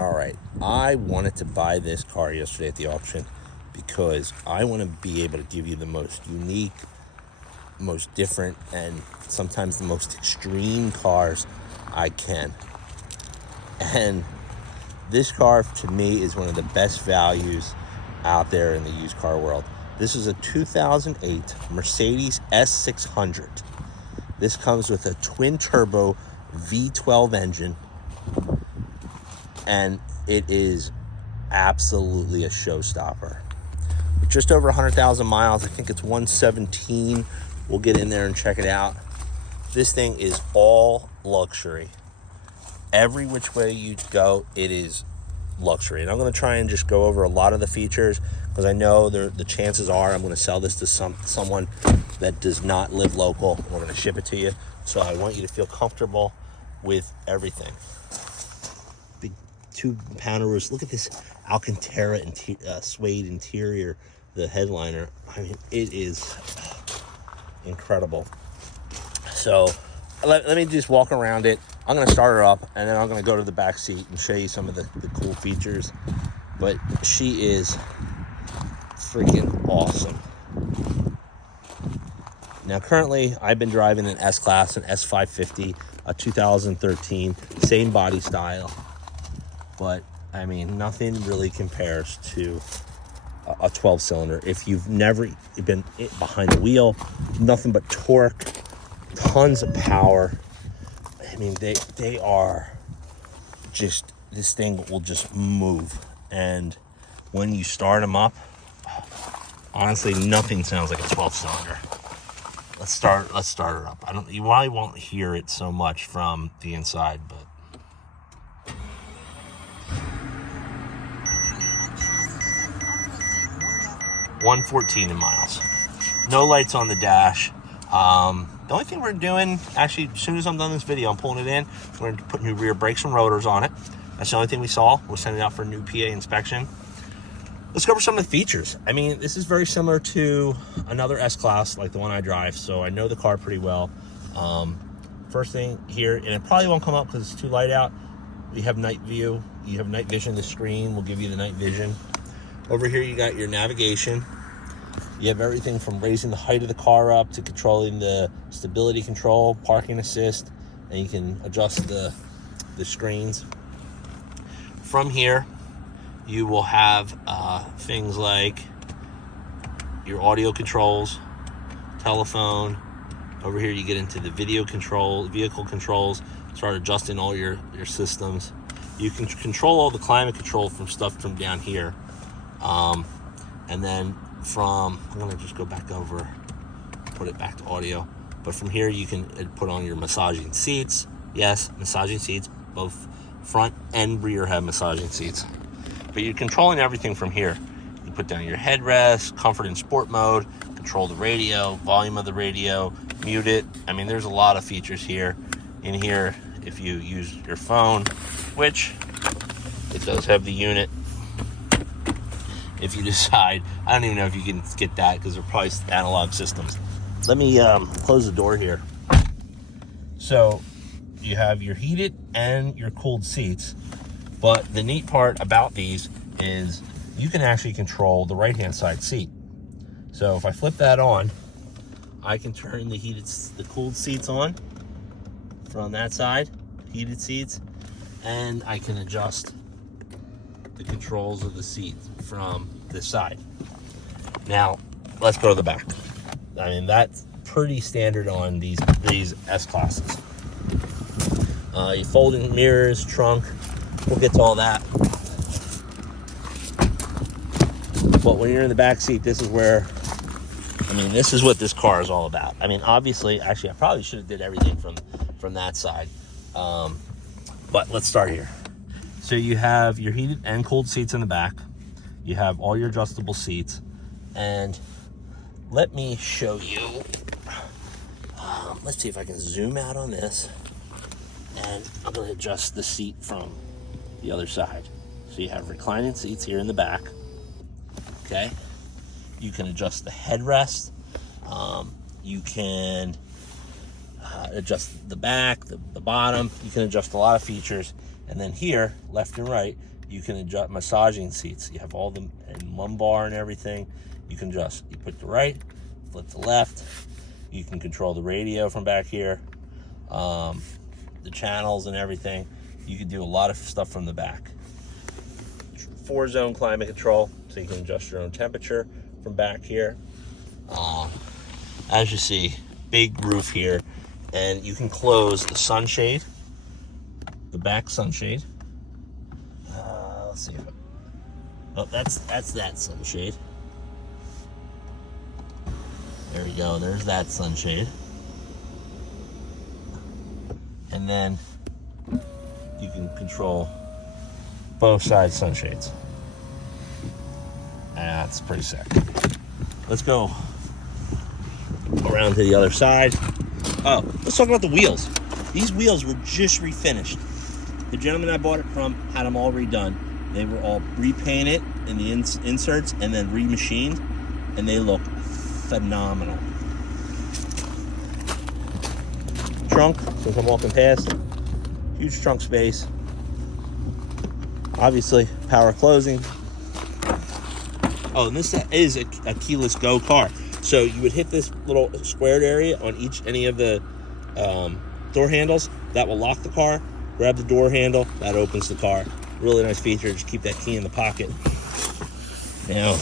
All right, I wanted to buy this car yesterday at the auction because I want to be able to give you the most unique, most different, and sometimes the most extreme cars I can. And this car, to me, is one of the best values out there in the used car world. This is a 2008 Mercedes S600. This comes with a twin-turbo V12 engine, and it is absolutely a showstopper. Just over 100,000 miles. I think it's 117. We'll get in there and check it out. This thing is all luxury. Every which way you go, it is luxury. And I'm going to try and just go over a lot of the features because I know the chances are I'm going to sell this to someone that does not live local. We're going to ship it to you. So I want you to feel comfortable with everything. Big 2-pounder roof. Look at this Alcantara suede interior, the headliner. I mean, it is incredible. So let me just walk around it. I'm going to start her up, and then I'm going to go to the back seat and show you some of the cool features. But she is freaking awesome. Now, currently, I've been driving an S-Class, an S550, a 2013, same body style. But, I mean, nothing really compares to a 12-cylinder. If you've never been behind the wheel, nothing but torque, tons of power. I mean, they are just, this thing will just move. And when you start them up, honestly, nothing sounds like a 12-cylinder. Let's start her up. You probably won't hear it so much from the inside, but 114 in miles. No lights on the dash. The only thing we're doing, actually, as soon as I'm done this video, I'm pulling it in. We're going to put new rear brakes and rotors on it. That's the only thing we saw. We're sending it out for a new PA inspection. Let's go over some of the features. I mean, this is very similar to another S-Class, like the one I drive, so I know the car pretty well. First thing here, and it probably won't come up because it's too light out, you have night view. You have night vision. The screen will give you the night vision. Over here, you got your navigation. You have everything from raising the height of the car up to controlling the stability control, parking assist, and you can adjust the screens. From here, you will have things like your audio controls, telephone. Over here, you get into the video control, vehicle controls, start adjusting all your systems. You can control all the climate control from stuff from down here. And then I'm gonna just go back over, put it back to audio. But from here, you can put on your massaging seats. Yes, massaging seats, both front and rear have massaging seats. But you're controlling everything from here. You put down your headrest, comfort and sport mode, control the radio, volume of the radio, mute it. I mean, there's a lot of features here. In here, if you use your phone, which it does have the unit. If you decide, I don't even know if you can get that because they're probably analog systems. Let me close the door here. So you have your heated and your cooled seats. But the neat part about these is you can actually control the right-hand side seat. So if I flip that on, I can turn the cooled seats on from that side, heated seats, and I can adjust the controls of the seat from this side. Now, let's go to the back. I mean, that's pretty standard on these S-Classes. You folding mirrors, trunk. We'll get to all that. But when you're in the back seat, this is where, I mean, this is what this car is all about. I mean, obviously, actually, I probably should have did everything from that side. But let's start here. So you have your heated and cooled seats in the back. You have all your adjustable seats. And let me show you. Let's see if I can zoom out on this. And I'm going to adjust the seat from the other side. So you have reclining seats here in the back. Okay. You can adjust the headrest. You can adjust the back, the bottom. You can adjust a lot of features. And then here, left and right, you can adjust massaging seats. You have all the lumbar and everything. You can adjust. You put the right, flip the left. You can control the radio from back here, the channels and everything. You can do a lot of stuff from the back. 4-zone climate control, so you can adjust your own temperature from back here. As you see, big roof here, and you can close the sunshade, the back sunshade. Let's see. Oh, that's that sunshade. There we go. There's that sunshade. And then you can control both side sunshades. That's pretty sick. Let's go around to the other side. Oh, let's talk about the wheels. These wheels were just refinished. The gentleman I bought it from had them all redone. They were all repainted in the inserts and then remachined, and they look phenomenal. Trunk, since I'm walking past, huge trunk space. Obviously, power closing. Oh, and this is a keyless go car. So you would hit this little squared area on any of the door handles. That will lock the car. Grab the door handle. That opens the car. Really nice feature. Just keep that key in the pocket. Now,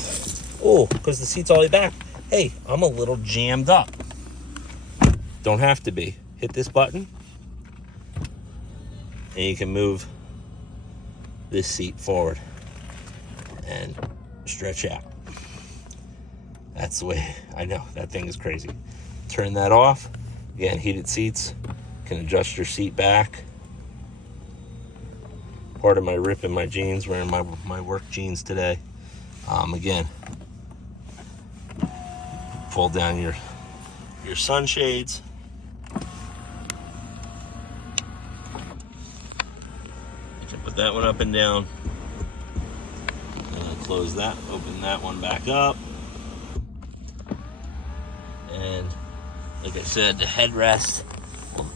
oh, because the seat's all the way back. Hey, I'm a little jammed up. Don't have to be. Hit this button, and you can move this seat forward and stretch out. That's the way. I know, that thing is crazy. Turn that off. Again, heated seats. Can adjust your seat back. Part of my rip in my jeans, wearing my work jeans today. Again, fold down your sunshades. Put that one up and down. And then close that, open that one back up. And like I said, the headrest, well,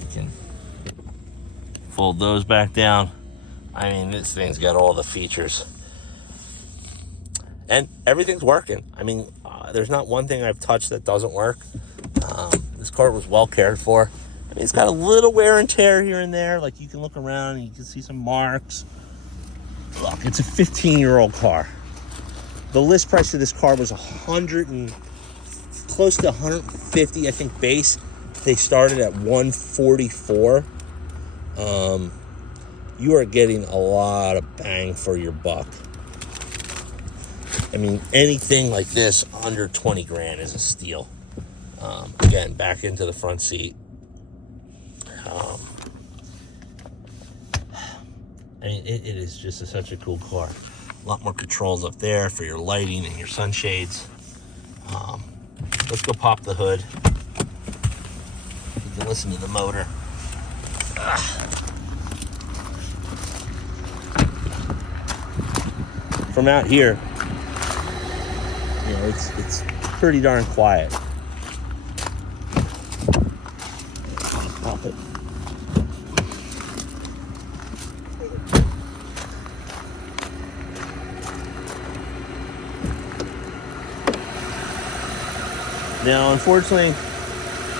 you can fold those back down. I mean, this thing's got all the features. And everything's working. I mean, there's not one thing I've touched that doesn't work. This car was well cared for. I mean, it's got a little wear and tear here and there. Like, you can look around and you can see some marks. Look, it's a 15-year-old car. The list price of this car was close to 150, I think, base. They started at 144. You are getting a lot of bang for your buck. I mean, anything like this under 20 grand is a steal. Again, back into the front seat. I mean, it is just such a cool car. A lot more controls up there for your lighting and your sunshades. Let's go pop the hood. You can listen to the motor. From out here, you know, it's pretty darn quiet. Pop it. Now, unfortunately,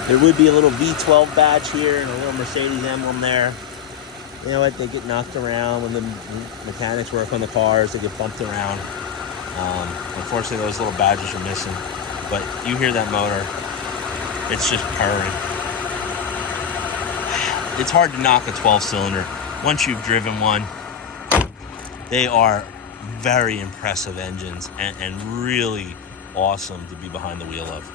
there would be a little V12 badge here and a little Mercedes emblem there. You know what? They get knocked around when the mechanics work on the cars. They get bumped around. Unfortunately, those little badges are missing. But you hear that motor. It's just purring. It's hard to knock a 12-cylinder. Once you've driven one, they are very impressive engines and really awesome to be behind the wheel of.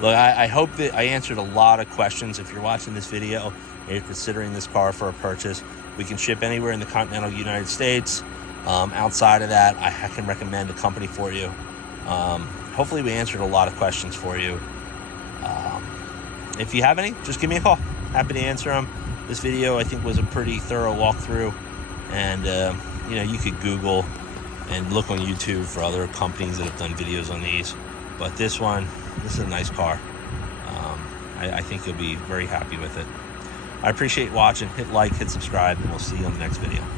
Look, I hope that I answered a lot of questions. If you're watching this video and you're considering this car for a purchase, we can ship anywhere in the continental United States. Outside of that, I can recommend a company for you. Hopefully we answered a lot of questions for you. If you have any, just give me a call. Happy to answer them. This video, I think, was a pretty thorough walkthrough. And, you know, you could Google and look on YouTube for other companies that have done videos on these. But this is a nice car. I think you'll be very happy with it. I appreciate watching. Hit like, hit subscribe, and we'll see you on the next video.